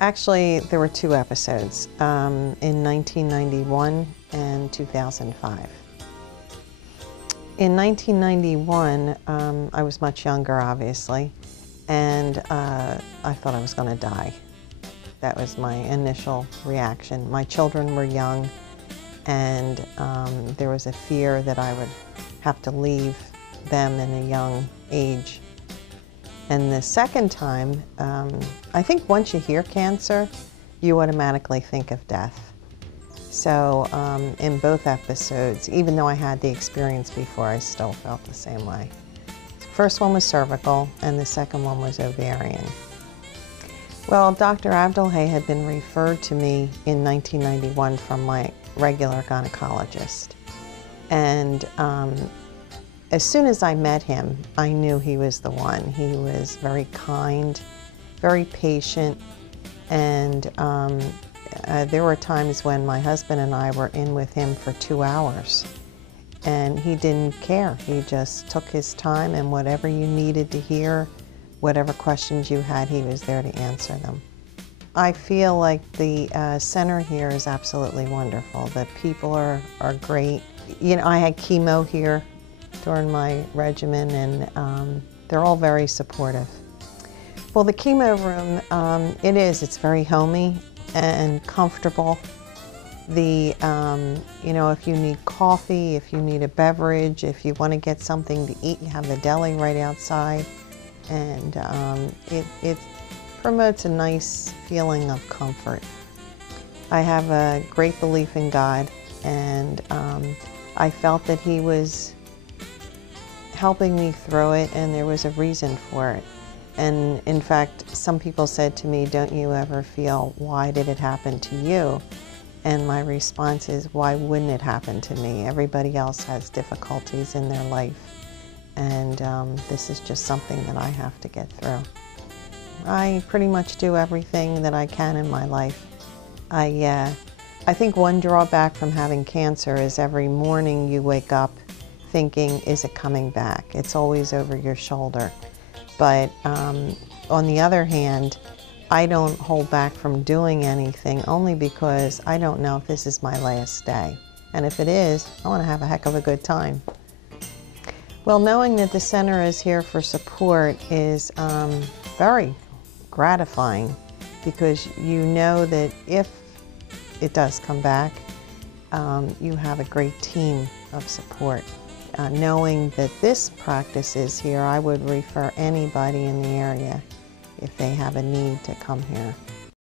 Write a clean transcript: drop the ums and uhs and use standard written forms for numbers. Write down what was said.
Actually, there were two episodes in 1991 and 2005. In 1991, I was much younger, obviously, and I thought I was going to die. That was my initial reaction. My children were young, and there was a fear that I would have to leave them in a young age. And the second time, I think once you hear cancer, you automatically think of death. So in both episodes, even though I had the experience before, I still felt the same way. The first one was cervical, and the second one was ovarian. Well, Dr. Abdelhay had been referred to me in 1991 from my regular gynecologist. And as soon as I met him, I knew he was the one. He was very kind, very patient, and there were times when my husband and I were in with him for 2 hours, and he didn't care. He just took his time, and whatever you needed to hear, whatever questions you had, he was there to answer them. I feel like the center here is absolutely wonderful. The people are great. You know, I had chemo here during my regimen, and they're all very supportive. Well, the chemo room, it's very homey and comfortable. You know, if you need coffee, if you need a beverage, if you want to get something to eat, you have the deli right outside, and it promotes a nice feeling of comfort. I have a great belief in God, and I felt that He was helping me through it, and there was a reason for it. And in fact, some people said to me, "Don't you ever feel, why did it happen to you?" And my response is, why wouldn't it happen to me? Everybody else has difficulties in their life, and this is just something that I have to get through. I pretty much do everything that I can in my life. I think one drawback from having cancer is every morning you wake up thinking, is it coming back? It's always over your shoulder. But on the other hand, I don't hold back from doing anything only because I don't know if this is my last day. And if it is, I want to have a heck of a good time. Well, knowing that the center is here for support is very gratifying, because you know that if it does come back, you have a great team of support. Knowing that this practice is here, I would refer anybody in the area if they have a need to come here.